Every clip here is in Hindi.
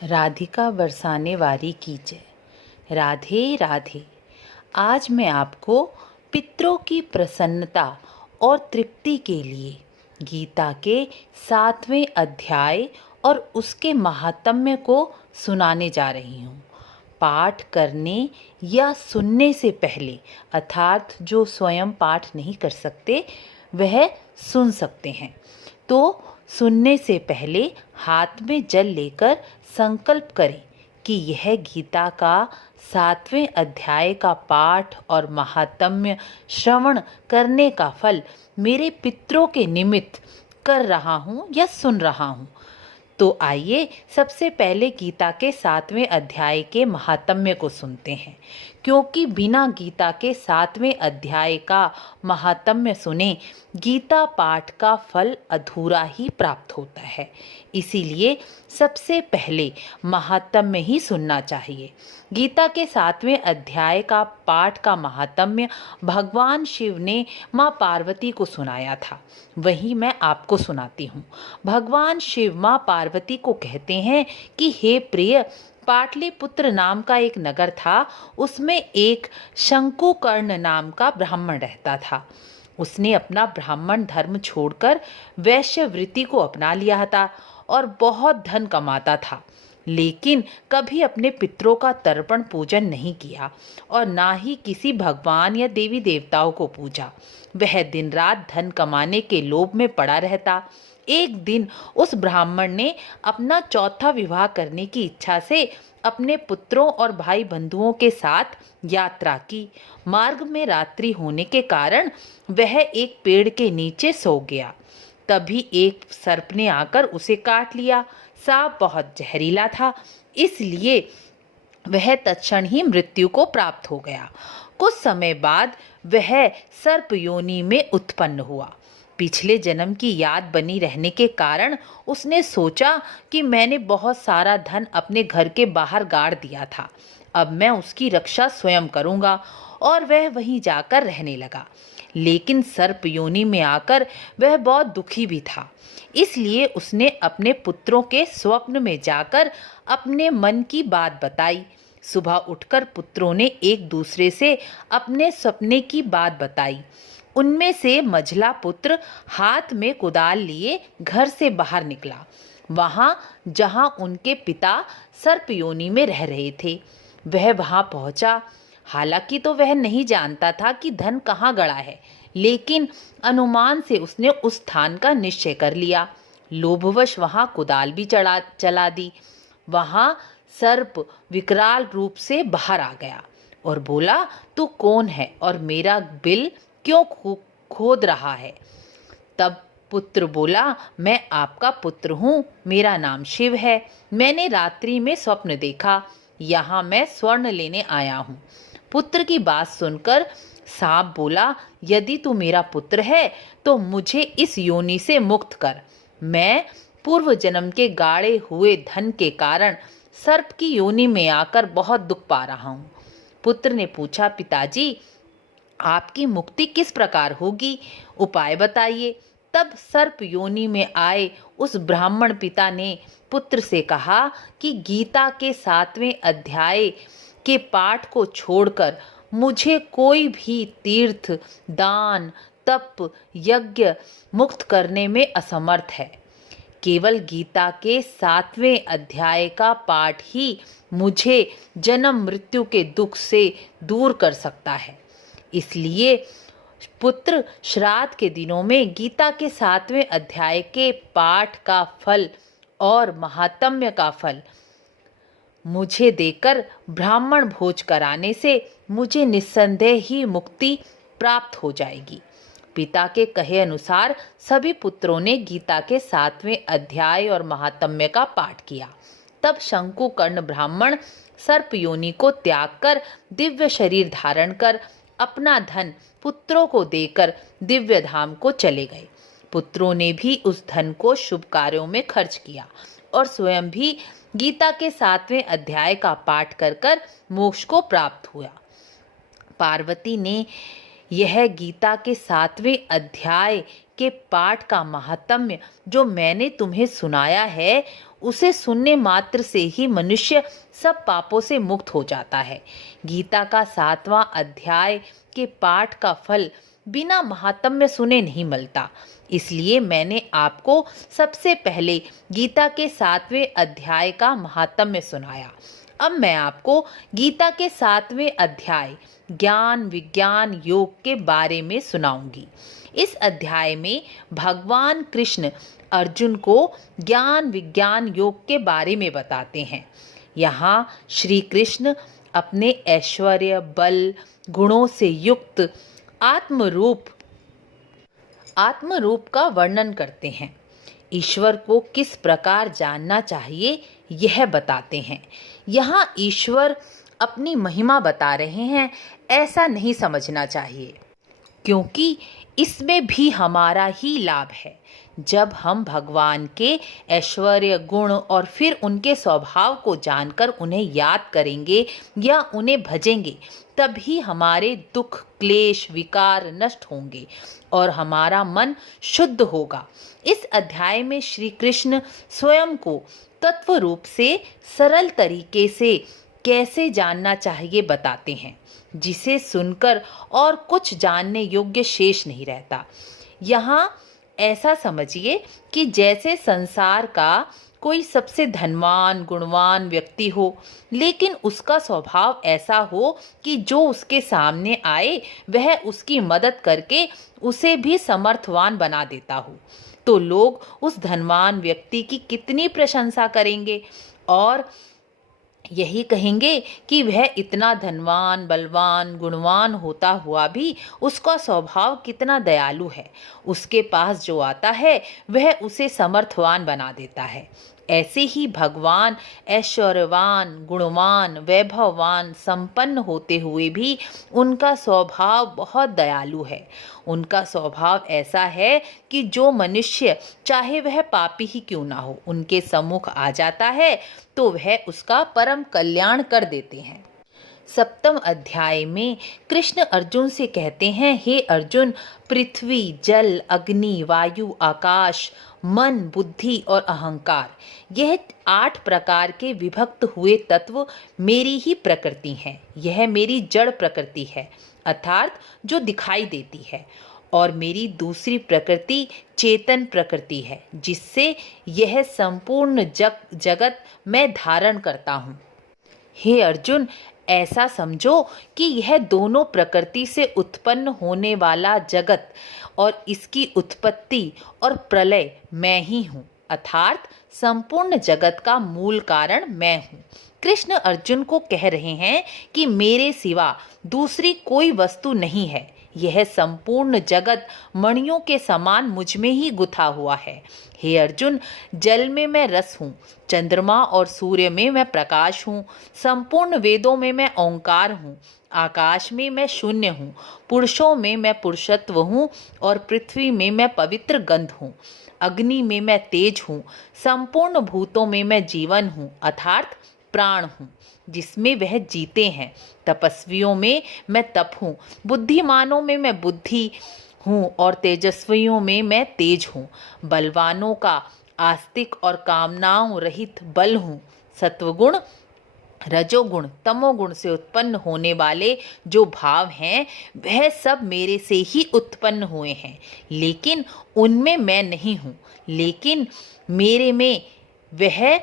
राधिका बरसाने वारी की जय। राधे राधे। आज मैं आपको पितरों की प्रसन्नता और तृप्ति के लिए गीता के 7वें अध्याय और उसके महात्म्य को सुनाने जा रही हूँ। पाठ करने या सुनने से पहले, अर्थात जो स्वयं पाठ नहीं कर सकते वह सुन सकते हैं। तो सुनने से पहले हाथ में जल लेकर संकल्प करें कि यह गीता का 7वें अध्याय का पाठ और महात्म्य श्रवण करने का फल मेरे पितरों के निमित्त कर रहा हूँ या सुन रहा हूँ। तो आइए सबसे पहले गीता के 7वें अध्याय के महात्म्य को सुनते हैं, क्योंकि बिना गीता के 7वें अध्याय का महात्म्य सुने गीता पाठ का फल अधूरा ही प्राप्त होता है। इसीलिए सबसे पहले महात्म्य ही सुनना चाहिए। गीता के 7वें अध्याय का पाठ का महात्म्य भगवान शिव ने माँ पार्वती को सुनाया था, वही मैं आपको सुनाती हूँ। भगवान शिव माँ पार्वती को कहते हैं कि हे प्रिय, पाटलिपुत्र नाम का एक नगर था, उसमें एक शंकुकर्ण नाम का ब्राह्मण रहता था। उसने अपना ब्राह्मण धर्म छोड़कर वैश्यवृत्ति को अपना लिया था और बहुत धन कमाता था, लेकिन कभी अपने पितरों का तर्पण पूजन नहीं किया और ना ही किसी भगवान या देवी देवताओं को पूजा। वह दिन रात धन कमाने के लोभ में पड़ा रहता। एक दिन उस ब्राह्मण ने अपना चौथा विवाह करने की इच्छा से अपने पुत्रों और भाई बंधुओं के साथ यात्रा की। मार्ग में रात्रि होने के कारण वह एक पेड़ के नीचे सो गया। तभी एक सर्प ने आकर उसे काट लिया। सांप बहुत जहरीला था, इसलिए वह तत्क्षण ही मृत्यु को प्राप्त हो गया। कुछ समय बाद वह सर्प योनि में उत्पन्न हुआ। पिछले जन्म की याद बनी रहने के कारण उसने सोचा कि मैंने बहुत सारा धन अपने घर के बाहर गाड़ दिया था, अब मैं उसकी रक्षा स्वयं करूंगा, और वह वहीं जाकर रहने लगा। लेकिन सर्प योनि में आकर वह बहुत दुखी भी था, इसलिए उसने अपने पुत्रों के स्वप्न में जाकर अपने मन की बात बताई। सुबह उठकर पुत्रों ने एक दूसरे से अपने सपने की बात बताई। उनमें से मझला पुत्र हाथ में कुदाल लिए घर से बाहर निकला, वहां जहां उनके पिता सर्प योनि में रह रहे थे। वह वहां पहुंचा। हालांकि तो वह नहीं जानता था कि धन कहाँ गड़ा है, लेकिन अनुमान से उसने उस स्थान का निश्चय कर लिया। लोभवश वहां कुदाल भी चला दी। वहां सर्प विकराल रूप से बाहर आ गया और बोला, तू कौन है और मेरा बिल क्यों खोद रहा है? तब पुत्र बोला, मैं आपका पुत्र हूँ, मेरा नाम शिव है। मैंने रात्रि में स्वप्न देखा, यहाँ मैं स्वर्ण लेने आया हूँ। पुत्र की बात सुनकर सांप बोला, यदि तू मेरा पुत्र है तो मुझे इस योनि से मुक्त कर। मैं पूर्व जन्म के गाड़े हुए धन के कारण सर्प की योनि में आकर बहुत दुख पा रहा हूँ। पुत्र ने पूछा, पिताजी आपकी मुक्ति किस प्रकार होगी, उपाय बताइए। तब सर्प योनि में आए उस ब्राह्मण पिता ने पुत्र से कहा कि गीता के 7वें अध्याय के पाठ को छोड़कर मुझे कोई भी तीर्थ, दान, तप, यज्ञ मुक्त करने में असमर्थ है। केवल गीता के 7वें अध्याय का पाठ ही मुझे जन्म मृत्यु के दुख से दूर कर सकता है। इसलिए पुत्र श्राद्ध के दिनों में गीता के 7वें अध्याय के पाठ का फल और महात्म्य का फल मुझे देकर ब्राह्मण भोज कराने से मुझे निस्संदेह ही मुक्ति प्राप्त हो जाएगी। पिता के कहे अनुसार सभी पुत्रों ने गीता के 7वें अध्याय और महात्म्य का पाठ किया। तब शंकुकर्ण ब्राह्मण सर्प योनि को त्याग कर दिव्य शरीर धारण कर अपना धन पुत्रों को देकर दिव्य धाम को चले गए। पुत्रों ने भी उस धन को शुभ कार्यों में खर्च किया और स्वयं भी गीता के 7वें अध्याय का पाठ कर कर मोक्ष को प्राप्त हुआ। पार्वती ने यह गीता के 7वें अध्याय के पाठ का महात्म्य जो मैंने तुम्हें सुनाया है, उसे सुनने मात्र से ही मनुष्य सब पापों से मुक्त हो जाता है। गीता का 7वां अध्याय के पाठ का फल बिना महात्म्य सुने नहीं मिलता। इसलिए मैंने आपको सबसे पहले गीता के 7वें अध्याय का महात्म्य सुनाया। अब मैं आपको गीता के 7वें अध्याय ज्ञान विज्ञान योग के बारे में सुनाऊंगी। इस अध्याय में भगवान कृष्ण अर्जुन को ज्ञान विज्ञान योग के बारे में बताते हैं। यहाँ श्री कृष्ण अपने ऐश्वर्य बल गुणों से युक्त आत्मरूप का वर्णन करते हैं। ईश्वर को किस प्रकार जानना चाहिए यह बताते हैं। यहाँ ईश्वर अपनी महिमा बता रहे हैं, ऐसा नहीं समझना चाहिए, क्योंकि इसमें भी हमारा ही लाभ है। जब हम भगवान के ऐश्वर्य गुण और फिर उनके स्वभाव को जानकर उन्हें याद करेंगे या उन्हें भजेंगे, तभी हमारे दुख क्लेश विकार नष्ट होंगे और हमारा मन शुद्ध होगा। इस अध्याय में श्री कृष्ण स्वयं को तत्व रूप से सरल तरीके से कैसे जानना चाहिए बताते हैं, जिसे सुनकर और कुछ जानने योग्य शेष नहीं रहता। यहाँ ऐसा समझिए कि जैसे संसार का कोई सबसे धनवान गुणवान व्यक्ति हो, लेकिन उसका स्वभाव ऐसा हो कि जो उसके सामने आए वह उसकी मदद करके उसे भी समर्थवान बना देता हो, तो लोग उस धनवान व्यक्ति की कितनी प्रशंसा करेंगे और यही कहेंगे कि वह इतना धनवान बलवान गुणवान होता हुआ भी उसका स्वभाव कितना दयालु है। उसके पास जो आता है वह उसे समर्थवान बना देता है। ऐसे ही भगवान ऐश्वर्यवान गुणवान वैभववान संपन्न होते हुए भी उनका स्वभाव बहुत दयालु है। उनका स्वभाव ऐसा है कि जो मनुष्य चाहे वह पापी ही क्यों ना हो, उनके सम्मुख आ जाता है तो वह उसका परम कल्याण कर देते हैं। 7वें अध्याय में कृष्ण अर्जुन से कहते हैं, हे अर्जुन, पृथ्वी जल अग्नि वायु आकाश मन बुद्धि और अहंकार, यह 8 प्रकार के विभक्त हुए तत्व मेरी ही प्रकृति हैं। यह मेरी जड़ प्रकृति है, अर्थात जो दिखाई देती है, और मेरी दूसरी प्रकृति चेतन प्रकृति है, जिससे यह संपूर्ण जगत मैं धारण करता हूँ। हे अर्जुन, ऐसा समझो कि यह दोनों प्रकृति से उत्पन्न होने वाला जगत और इसकी उत्पत्ति और प्रलय मैं ही हूँ, अर्थात संपूर्ण जगत का मूल कारण मैं हूँ। कृष्ण अर्जुन को कह रहे हैं कि मेरे सिवा दूसरी कोई वस्तु नहीं है। यह संपूर्ण जगत मणियों के समान मुझ में ही गुथा हुआ है। हे अर्जुन, जल में मैं रस हूँ, चंद्रमा और सूर्य में मैं प्रकाश हूँ, संपूर्ण वेदों में मैं ओंकार हूँ, आकाश में मैं शून्य हूँ, पुरुषों में मैं पुरुषत्व हूँ और पृथ्वी में मैं पवित्र गंध हूँ, अग्नि में मैं तेज हूँ, संपूर्ण भूतों में मैं जीवन हूँ, अर्थात प्राण हूँ, जिसमें वह जीते हैं। तपस्वियों में मैं तप हूँ, बुद्धिमानों में मैं बुद्धि हूँ और तेजस्वियों में मैं तेज हूँ, बलवानों का आस्तिक और कामनाओं रहित बल हूँ। सत्वगुण रजोगुण तमोगुण से उत्पन्न होने वाले जो भाव हैं वह सब मेरे से ही उत्पन्न हुए हैं, लेकिन उनमें मैं नहीं हूँ, लेकिन मेरे में वह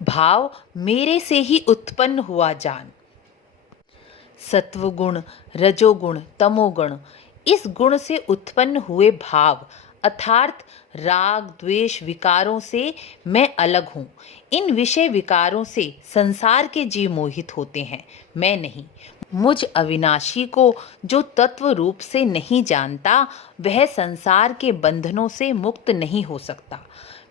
भाव मेरे से ही उत्पन्न हुआ जान। सत्वगुण रजोगुण तमोगुण, इस गुण से उत्पन्न हुए भाव अर्थात राग द्वेष विकारों से मैं अलग हूँ। इन विषय विकारों से संसार के जीव मोहित होते हैं, मैं नहीं। मुझ अविनाशी को जो तत्व रूप से नहीं जानता वह संसार के बंधनों से मुक्त नहीं हो सकता।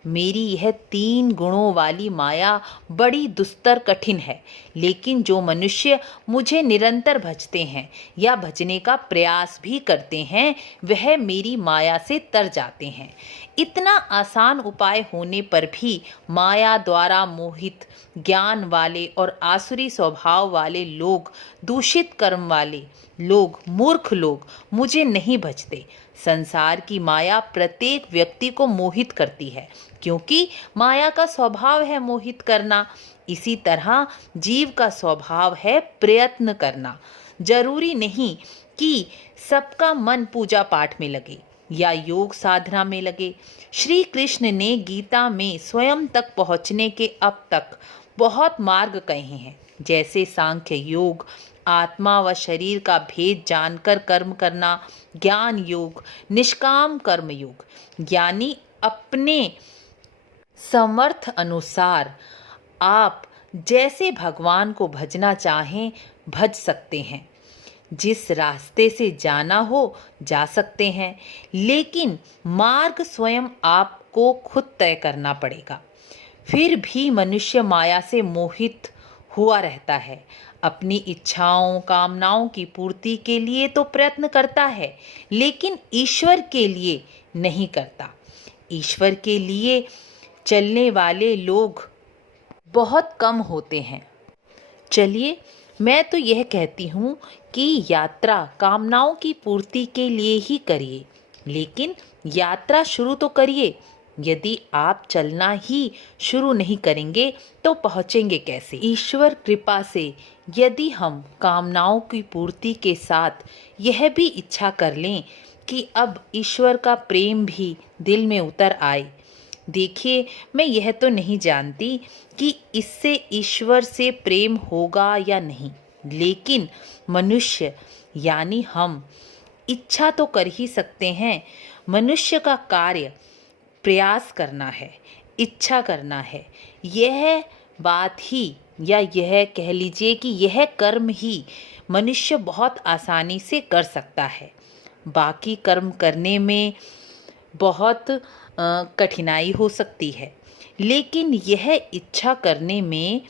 मेरी यह 3 गुणों वाली माया बड़ी दुस्तर कठिन है, लेकिन जो मनुष्य मुझे निरंतर भजते हैं या भजने का प्रयास भी करते हैं वह मेरी माया से तर जाते हैं। इतना आसान उपाय होने पर भी माया द्वारा मोहित ज्ञान वाले और आसुरी स्वभाव वाले लोग, दूषित कर्म वाले लोग, मूर्ख लोग मुझे नहीं भजते। संसार की माया प्रत्येक व्यक्ति को मोहित करती है, क्योंकि माया का स्वभाव है मोहित करना। इसी तरह जीव का स्वभाव है प्रयत्न करना। जरूरी नहीं कि सबका मन पूजा पाठ में लगे या योग साधना में लगे। श्री कृष्ण ने गीता में स्वयं तक पहुँचने के अब तक बहुत मार्ग कहे हैं, जैसे सांख्य योग, आत्मा व शरीर का भेद जानकर कर्म करना, ज्ञान योग, निष्काम कर्म योग, यानी अपने समर्थ अनुसार आप जैसे भगवान को भजना चाहें भज सकते हैं। जिस रास्ते से जाना हो जा सकते हैं, लेकिन मार्ग स्वयं आपको खुद तय करना पड़ेगा। फिर भी मनुष्य माया से मोहित हुआ रहता है। अपनी इच्छाओं कामनाओं की पूर्ति के लिए तो प्रयत्न करता है, लेकिन ईश्वर के लिए नहीं करता। ईश्वर के लिए चलने वाले लोग बहुत कम होते हैं। चलिए, मैं तो यह कहती हूँ कि यात्रा कामनाओं की पूर्ति के लिए ही करिए, लेकिन यात्रा शुरू तो करिए। यदि आप चलना ही शुरू नहीं करेंगे तो पहुँचेंगे कैसे? ईश्वर कृपा से यदि हम कामनाओं की पूर्ति के साथ यह भी इच्छा कर लें कि अब ईश्वर का प्रेम भी दिल में उतर आए। देखिए, मैं यह तो नहीं जानती कि इससे ईश्वर से प्रेम होगा या नहीं, लेकिन मनुष्य यानी हम इच्छा तो कर ही सकते हैं। मनुष्य का कार्य प्रयास करना है, इच्छा करना है। यह बात ही, या यह कह लीजिए कि यह कर्म ही मनुष्य बहुत आसानी से कर सकता है। बाकी कर्म करने में बहुत कठिनाई हो सकती है, लेकिन यह इच्छा करने में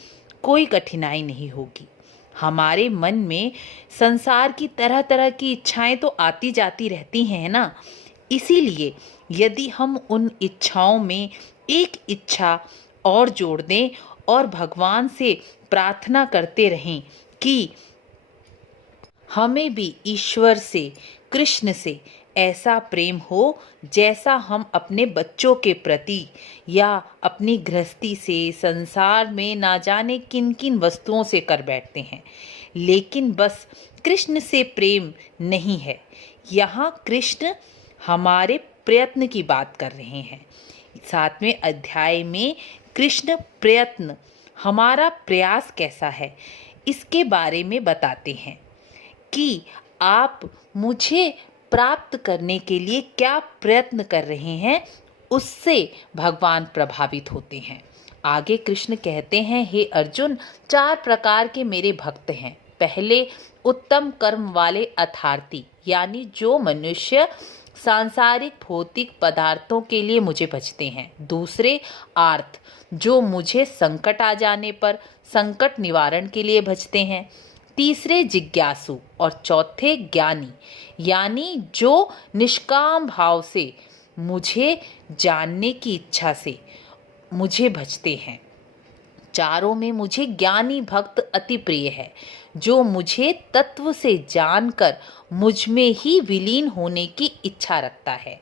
कोई कठिनाई नहीं होगी। हमारे मन में संसार की तरह तरह की इच्छाएं तो आती जाती रहती हैं ना। इसीलिए यदि हम उन इच्छाओं में एक इच्छा और जोड़ दें और भगवान से प्रार्थना करते रहें कि हमें भी ईश्वर से, कृष्ण से ऐसा प्रेम हो जैसा हम अपने बच्चों के प्रति या अपनी गृहस्थी से, संसार में ना जाने किन किन वस्तुओं से कर बैठते हैं, लेकिन बस कृष्ण से प्रेम नहीं है। यहाँ कृष्ण हमारे प्रयत्न की बात कर रहे हैं। 7वें अध्याय में कृष्ण प्रयत्न, हमारा प्रयास कैसा है, इसके बारे में बताते हैं कि आप मुझे प्राप्त करने के लिए क्या प्रयत्न कर रहे हैं, उससे भगवान प्रभावित होते हैं। आगे कृष्ण कहते हैं, हे अर्जुन, 4 प्रकार के मेरे भक्त हैं। पहले, उत्तम कर्म वाले अर्थार्थी, यानी जो मनुष्य सांसारिक भौतिक पदार्थों के लिए मुझे भजते हैं। दूसरे, आर्त, जो मुझे संकट आ जाने पर संकट निवारण के लिए भजते हैं। तीसरे, जिज्ञासु, और चौथे, ज्ञानी, यानी जो निष्काम भाव से मुझे जानने की इच्छा से मुझे भजते हैं। चारों में मुझे ज्ञानी भक्त अति प्रिय है, जो मुझे तत्व से जानकर मुझ में ही विलीन होने की इच्छा रखता है।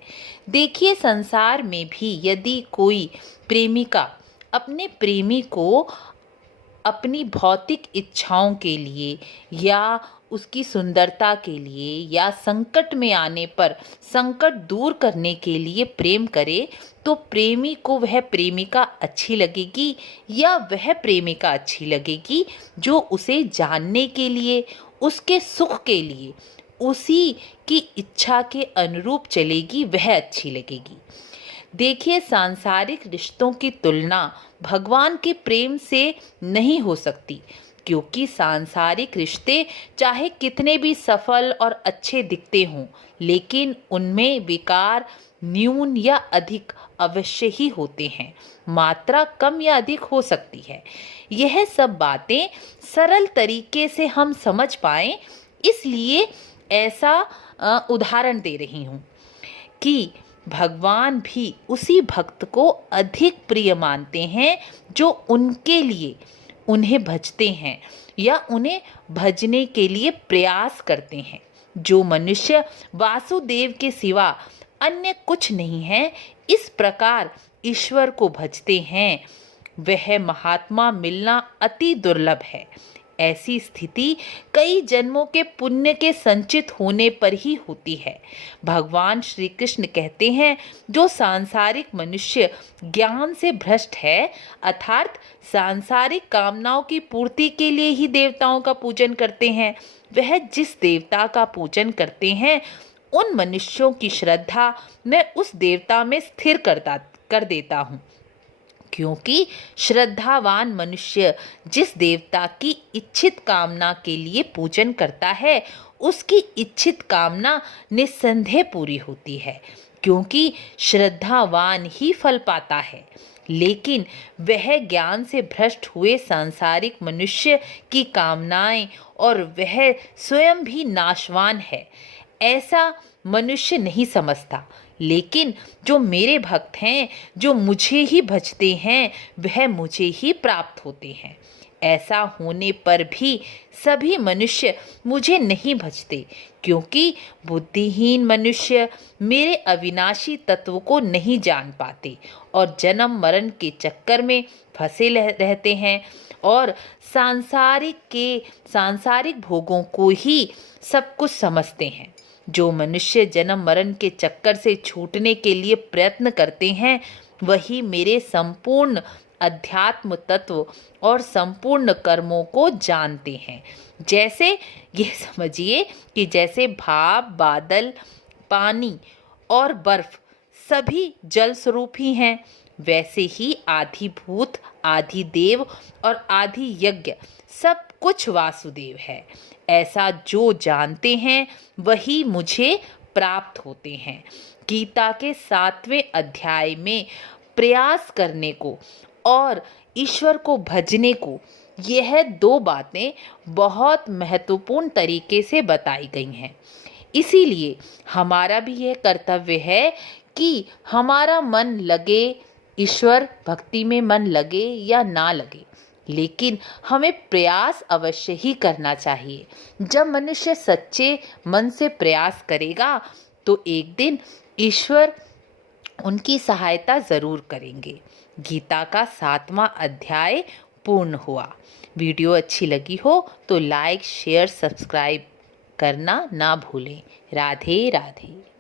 देखिए, संसार में भी यदि कोई प्रेमिका अपने प्रेमी को अपनी भौतिक इच्छाओं के लिए या उसकी सुंदरता के लिए या संकट में आने पर संकट दूर करने के लिए प्रेम करे, तो प्रेमी को वह प्रेमिका अच्छी लगेगी या वह प्रेमिका अच्छी लगेगी जो उसे जानने के लिए, उसके सुख के लिए, उसी की इच्छा के अनुरूप चलेगी, वह अच्छी लगेगी। देखिए, सांसारिक रिश्तों की तुलना भगवान के प्रेम से नहीं हो सकती, क्योंकि सांसारिक रिश्ते चाहे कितने भी सफल और अच्छे दिखते हों, लेकिन उनमें विकार न्यून या अधिक अवश्य ही होते हैं। मात्रा कम या अधिक हो सकती है। यह सब बातें सरल तरीके से हम समझ पाएं, इसलिए ऐसा उदाहरण दे रही हूँ कि भगवान भी उसी भक्त को अधिक प्रिय मानते हैं जो उनके लिए उन्हें भजते हैं या उन्हें भजने के लिए प्रयास करते हैं। जो मनुष्य वासुदेव के सिवा अन्य कुछ नहीं है, इस प्रकार ईश्वर को भजते हैं, वह महात्मा मिलना अति दुर्लभ है। ऐसी स्थिति कई जन्मों के पुण्य के संचित होने पर ही होती है। भगवान श्री कृष्ण कहते हैं, जो सांसारिक मनुष्य ज्ञान से भ्रष्ट है, अर्थात सांसारिक कामनाओं की पूर्ति के लिए ही देवताओं का पूजन करते हैं, वह जिस देवता का पूजन करते हैं, उन मनुष्यों की श्रद्धा मैं उस देवता में स्थिर कर देता हूँ। क्योंकि श्रद्धावान मनुष्य जिस देवता की इच्छित कामना के लिए पूजन करता है, उसकी इच्छित कामना निस्संदेह पूरी होती है, क्योंकि श्रद्धावान ही फल पाता है। लेकिन वह ज्ञान से भ्रष्ट हुए सांसारिक मनुष्य की कामनाएं और वह स्वयं भी नाशवान है, ऐसा मनुष्य नहीं समझता। लेकिन जो मेरे भक्त हैं, जो मुझे ही भजते हैं, वह मुझे ही प्राप्त होते हैं। ऐसा होने पर भी सभी मनुष्य मुझे नहीं भजते, क्योंकि बुद्धिहीन मनुष्य मेरे अविनाशी तत्व को नहीं जान पाते और जन्म मरण के चक्कर में फंसे रहते हैं और सांसारिक भोगों को ही सब कुछ समझते हैं। जो मनुष्य जन्म मरण के चक्कर से छूटने के लिए प्रयत्न करते हैं, वही मेरे संपूर्ण अध्यात्म तत्व और संपूर्ण कर्मों को जानते हैं। जैसे ये समझिए कि जैसे भाप, बादल, पानी और बर्फ सभी जल स्वरूप ही हैं, वैसे ही आदि भूत, आदि देव और आदि यज्ञ सब कुछ वासुदेव है। ऐसा जो जानते हैं वही मुझे प्राप्त होते हैं। गीता के 7वें अध्याय में प्रयास करने को और ईश्वर को भजने को, यह दो बातें बहुत महत्वपूर्ण तरीके से बताई गई हैं। इसीलिए हमारा भी यह कर्तव्य है कि हमारा मन लगे, ईश्वर भक्ति में मन लगे या ना लगे, लेकिन हमें प्रयास अवश्य ही करना चाहिए। जब मनुष्य सच्चे मन से प्रयास करेगा तो एक दिन ईश्वर उनकी सहायता ज़रूर करेंगे। गीता का 7वां अध्याय पूर्ण हुआ। वीडियो अच्छी लगी हो तो लाइक, शेयर, सब्सक्राइब करना ना भूलें। राधे राधे।